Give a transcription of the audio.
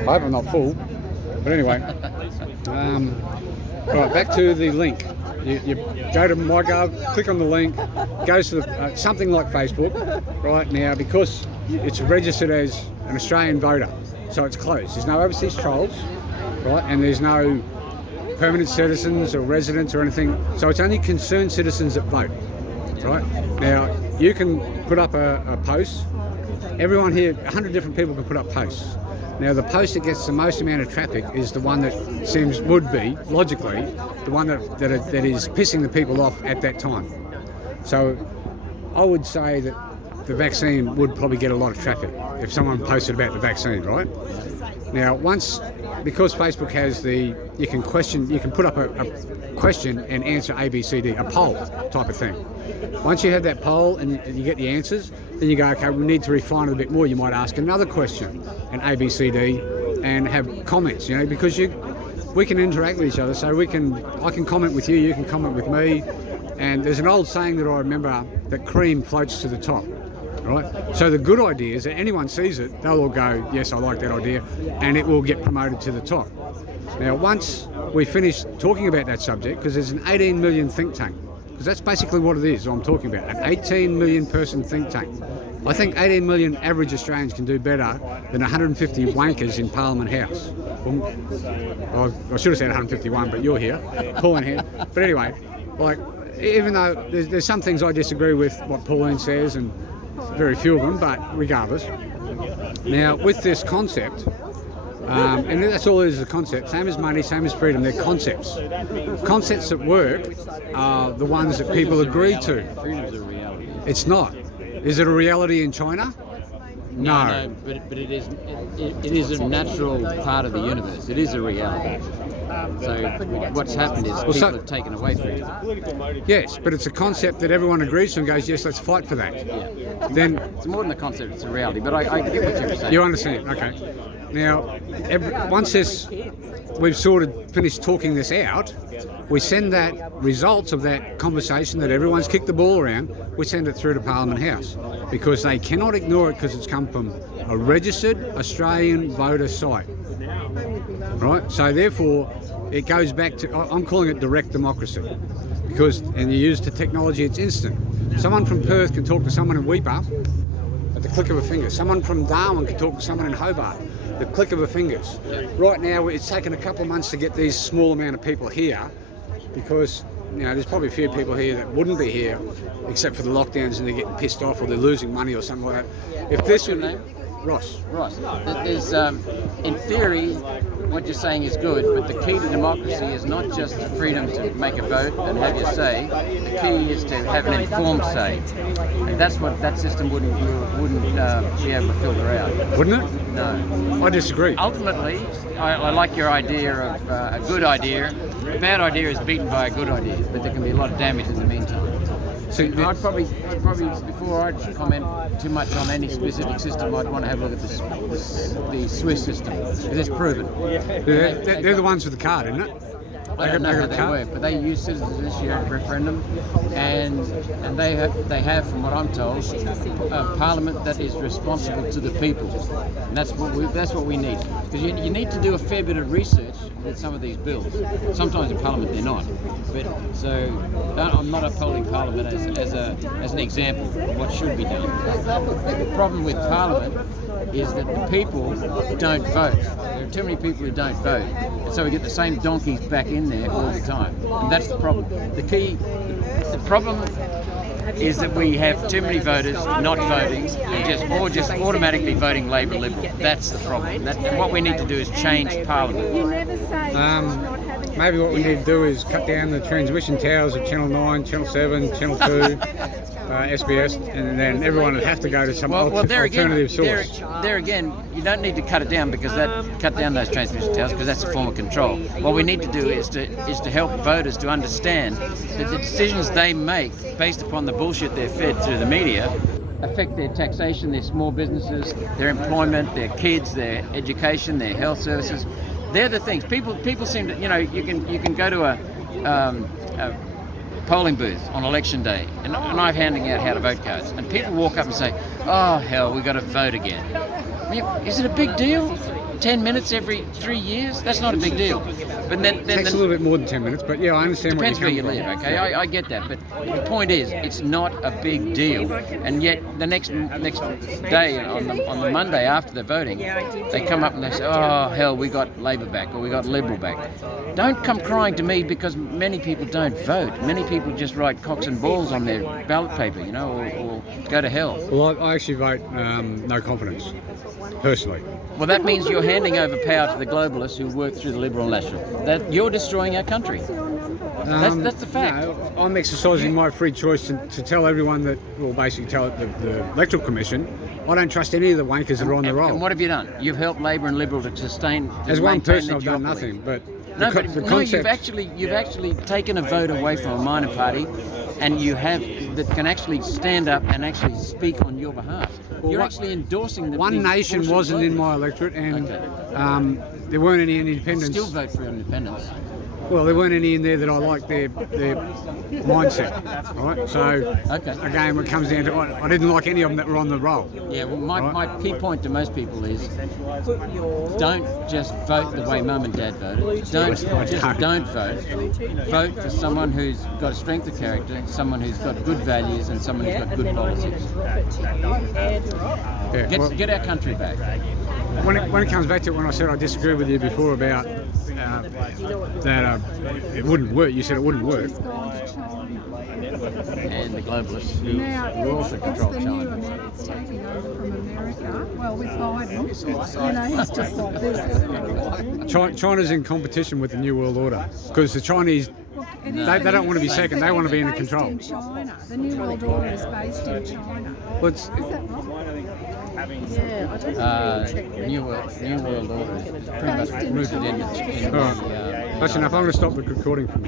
I hope I'm not full. But anyway, right, back to the link. You go to MyGov, click on the link, goes to something like Facebook, right now, because it's registered as an Australian voter, so it's closed. There's no overseas trolls, right, and there's no permanent citizens or residents or anything, so it's only concerned citizens that vote, right? Now, you can put up a post. Everyone here, 100 different people can put up posts. Now, the post that gets the most amount of traffic is the one that would be, logically, the one that is pissing the people off at that time. So I would say that the vaccine would probably get a lot of traffic if someone posted about the vaccine, right? Now, because Facebook has you can put up a question and answer A, B, C, D, a poll type of thing. Once you have that poll and you get the answers, then you go, okay, we need to refine it a bit more. You might ask another question, an A, B, C, D, and have comments, because we can interact with each other. So I can comment with you, you can comment with me. And there's an old saying that I remember, that cream floats to the top, right? So the good idea is that anyone sees it, they'll all go, yes, I like that idea, and it will get promoted to the top. Now, once we finish talking about that subject, because there's an 18 million think tank, because that's basically what it is I'm talking about, an 18 million person think tank. I think 18 million average Australians can do better than 150 wankers in Parliament House. Well, I should have said 151, but you're here, Pauline here. But anyway, even though there's some things I disagree with what Pauline says, and very few of them, but regardless. Now, with this concept, and that's all it is, a concept, same as money, same as freedom, they're concepts. Concepts that work are the ones that people agree to. Freedom's a reality. It's not. Is it a reality in China? No. But it is a natural part of the universe. It is a reality. So what's happened is people have taken away freedom. Yes, but it's a concept that everyone agrees to and goes, yes, let's fight for that. Yeah. Then It's more than a concept, it's a reality. But I get what you're saying. you understand, okay. Now, once we've sort of finished talking this out, we send that results of that conversation that everyone's kicked the ball around, we send it through to Parliament House, because they cannot ignore it, because it's come from a registered Australian voter site, right? So therefore, it goes back to, I'm calling it direct democracy, and you use the technology, it's instant. Someone from Perth can talk to someone in Weipa at the click of a finger. Someone from Darwin can talk to someone in Hobart, the click of a fingers. Right now, it's taken a couple of months to get these small amount of people here, because there's probably a few people here that wouldn't be here, except for the lockdowns, and they're getting pissed off or they're losing money or something like that. If this would, Ross. There's, in theory, what you're saying is good, but the key to democracy is not just the freedom to make a vote and have your say. The key is to have an informed say, and that's what that system wouldn't be able to filter out. Wouldn't it? No. I disagree. Ultimately, I like your idea of a good idea. A bad idea is beaten by a good idea, but there can be a lot of damage in the meantime. So I'd probably before I comment too much on any specific system, I'd want to have a look at the Swiss system, because it's proven. They're the ones with the card, isn't it? I don't know how they work, but they use citizens initiated referendum, and they have, from what I'm told, a parliament that is responsible to the people, and that's what we need. Because you need to do a fair bit of research with some of these bills. Sometimes in Parliament they're not, but so I'm not upholding Parliament as an example of what should be done. The problem with Parliament is that the people don't vote. There are too many people who don't vote, and so we get the same donkeys back in there all the time, and that's the problem. The problem is that we have too many voters not voting, or just automatically voting Labor Liberal. That's the problem. What we need to do is change Parliament. Maybe what we need to do is cut down the transmission towers of Channel 9, Channel 7, Channel 2, SBS, and then everyone would have to go to some alternative source. There again, you don't need to cut it down, because cut down those transmission towers, because that's a form of control. What we need to do is to help voters to understand that the decisions they make based upon the bullshit they're fed through the media affect their taxation, their small businesses, their employment, their kids, their education, their health services. They're the things. People seem to, you can go to a polling booth on election day, and I'm handing out how to vote cards, and people walk up and say, "Oh hell, we got to vote again." I mean, is it a big deal? 10 minutes every 3 years, that's not a big deal. But then It takes a little bit more than 10 minutes, but yeah, I understand depends where where you're you coming live, from. okay? I get that, but the point is, it's not a big deal. And yet, the next day, on the Monday after the voting, they come up and they say, oh, hell, we got Labor back, or we got Liberal back. Don't come crying to me, because many people don't vote. Many people just write cocks and balls on their ballot paper, you know, or go to hell. Well, I actually vote no confidence, personally. Well, that means you're handing over power to the globalists who work through the Liberal electorate. That you're destroying our country. That's the fact. No, I'm exercising my free choice to tell everyone that, well, basically tell the Electoral Commission, I don't trust any of the wankers that are on the roll. And what have you done? You've helped Labor and Liberal to sustain. As one maintain person, the I've done duopoly. nothing, but No, the concept. you've actually taken a vote away from a minor party, and you have that can actually stand up and actually speak on your behalf. Well, You're what- actually endorsing the. One these Nation bullshit wasn't in voters. my electorate, and Okay. there weren't any independents. Still vote for independence. Well, there weren't any in there that I liked their mindset, right? So, Okay. again, when it comes down to it, I didn't like any of them that were on the roll. Yeah, well, my Right. key point to most people is don't just vote the way mum and dad voted. Don't vote. Vote for someone who's got a strength of character, someone who's got good values, and someone who's got good policies. Yeah, well, Get our country back. when it comes back to when I said I disagree with you before about that it wouldn't work, you said it wouldn't work. And the globalists who also It's control the new China. America, it's taking over from America. Well, with Biden, you know, he's just like this. China's in competition with the New World Order because the Chinese, they don't want to be second, they want to be in control. It's based in China. The New World Order is based in China. Well, it's, Is that right? New World Order is pretty much rooted in all right. That's enough. I'm going to stop the recording from here.